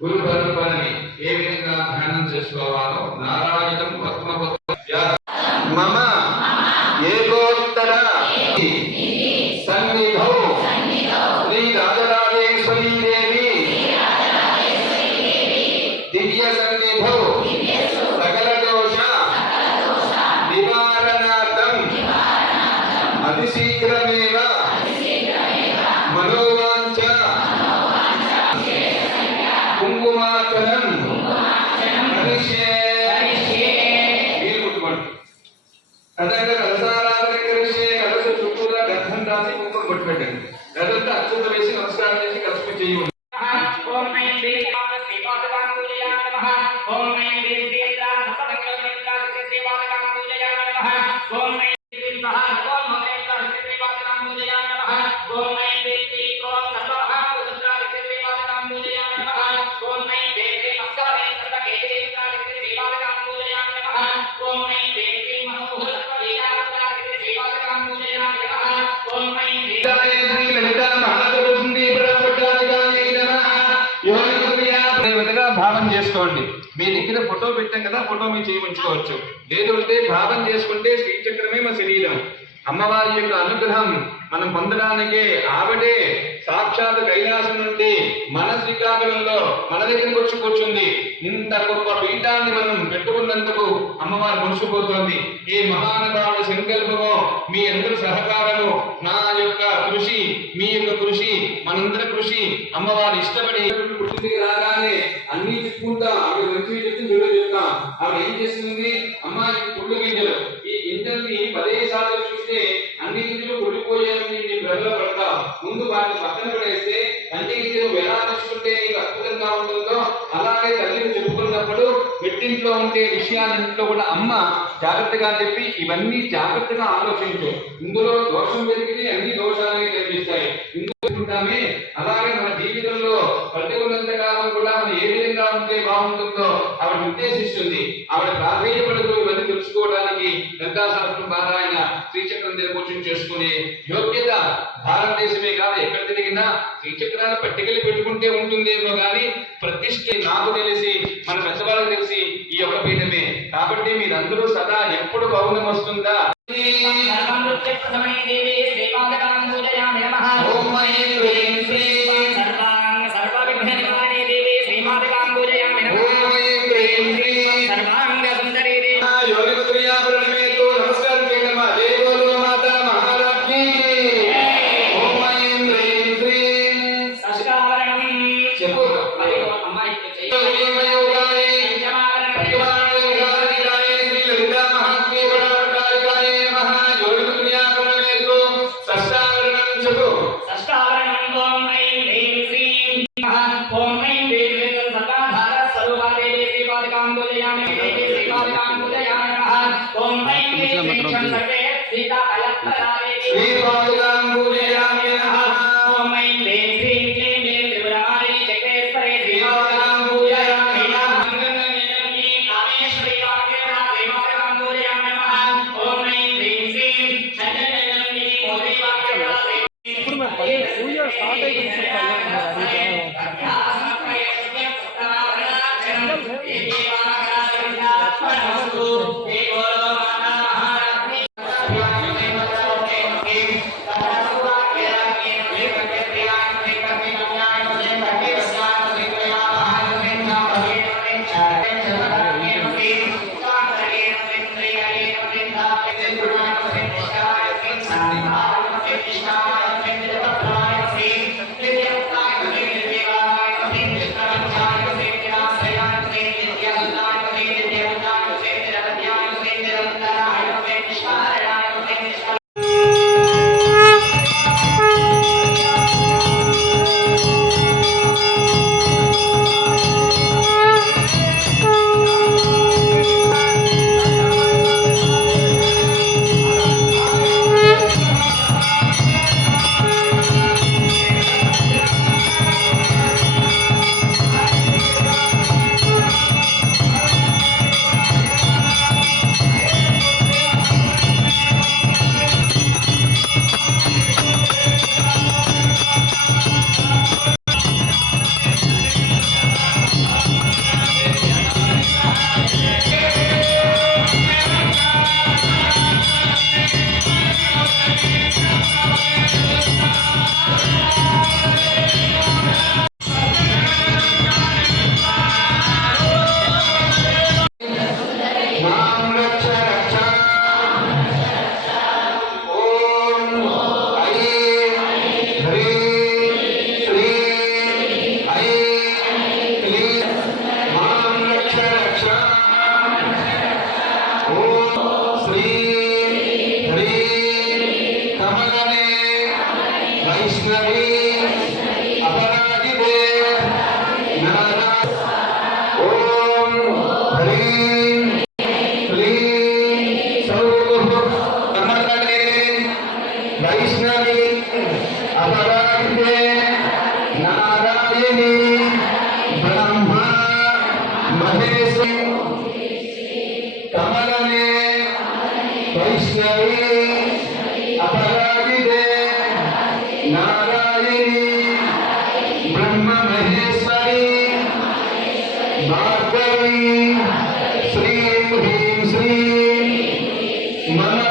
గురు పరంపరని ఏ విధంగా ధ్యానం చేసుకోవాలో నారాయణం మమ ఏకోత్తర సన్నిధౌ శ్రీ రాజరాజేశ్వరీ దేవి దివ్య సన్నిధౌ సకల దోష నివారణార్థం అతి శీఘ్రమేవ మనోవాంఛ కుంకుమార్చనం కరిష్యే వీలు ముట్టుకోండి. అదేవిధంగా కలశారాధన కరిష్యే కలశ చుట్టూరా గంధం రాసి కుంకుమ బొట్టు పెట్టండి. అదంతా అక్షత వేసి నమస్కారం చేసి కలుపు చేయండి. ఓం ఐం దేవాయ శ్రీపాదకాం పూజయామి నమః. ఓం ఐం దేవేంద్రాం సపదంగం శ్రీపాదకాం పూజయామి నమః. ఓం ఐం దేవాయ శ్రీపాదకాం పూజయామి నమః. ఓం ఐం దేవీకోం సర్వః శ్రీపాదకాం పూజయామి నమః. ఓం ఐం దేవీ మస్కరే సర్వకేశేంద్రాం శ్రీపాదకాం పూజయామి నమః. ఓం ఐం దేవీ మనోహర సర్వలీలాంద్రాం శ్రీపాదకాం పూజయామి నమః. ఓం ఐం దేవాయ శ్రీ లలితా మహాదేవీ బ్రహ్మచారిగాయ నమః. యోగిగా భావం చేసుకోండి. మీ దగ్గర ఫోటో పెట్టాం కదా, ఫోటో మీ చేయి ఉంచుకోవచ్చు. లేదు అంటే భావం చేసుకుంటే శ్రీచక్రమే మా శరీరం. అమ్మవారి యొక్క అనుగ్రహం మనం పొందడానికే ఆవిడే సాక్షాత్ కైలాసం నుండి మన శ్రీకాకుళంలో మన దగ్గరికి వచ్చి కూర్చుంది. ఇంత గొప్ప పీఠాన్ని మనం పెట్టుకున్నందుకు అమ్మవారు మురిసిపోతోంది. ఏ మహానుభావుడు సంకల్పమో మీ అందరి సహకారము, నా యొక్క కృషి, మీ యొక్క కృషి, మనందరి కృషి అమ్మవారు ఇష్టపడి పుట్టింటికి రాగానే అన్ని చెప్పుకుంటా ఆవిడ మంచి చెప్తుంది, వీడియో చెప్తాం. ఆవిడ ఏం చేస్తుంది, అమ్మాయి పుళ్ళు గింజలు, ఈ గింజల్ని 10 సార్లు చూస్తే అన్ని గింజలు కుళ్ళిపోయాయని నీ భ్రమలో పడతా. ముందు వాటిని పక్కన పడేస్తే అన్ని గింజలు ఎలా నచ్చుకుంటే నీకు అద్భుతంగా ఉంటుందో అలాగే తల్లిని చెప్పుకున్నప్పుడు మెట్టింట్లో ఉండే విషయాలన్నింటిలో కూడా అమ్మ జాగ్రత్తగా చెప్పి ఇవన్నీ జాగ్రత్తగా ఆలోచించు. ఇందులో దోషం పెరిగితే అన్ని దోషాలని కనిపిస్తాయి. ఇందుకుంటామే అలాగే మన జీవితంలో పట్టుకున్నంత కాలం కూడా మనం ఏ విధంగా ఉంటే బాగుంటుందో ఆవిడ ఉద్దేశిస్తుంది. ఆవిడ ప్రాధాన్యపడుతూ ఇవన్నీ తెలుసుకోవడానికి లలితాశాస్త్రం పారాయణ శ్రీచక్రం దగ్గర కూర్చొని చేసుకునే యోగ్యత భారతదేశమే కాదు ఎక్కడ తిరిగినా శ్రీచక్రాన్ని పట్టుకెళ్ళి పెట్టుకుంటే ఉంటుందేమో కానీ ప్రతిష్ఠ నాకు తెలిసి మన పెద్దవాళ్ళకి తెలిసి ఈ యొక్క పీఠమే. కాబట్టి మీరందరూ సదా ఎప్పుడు గౌరవం వస్తుందా వైష్ణవి अपराजिते नारायणी ब्रह्म महेश्वरी भार्गवी श्रीं ह्रीं श्रीं मम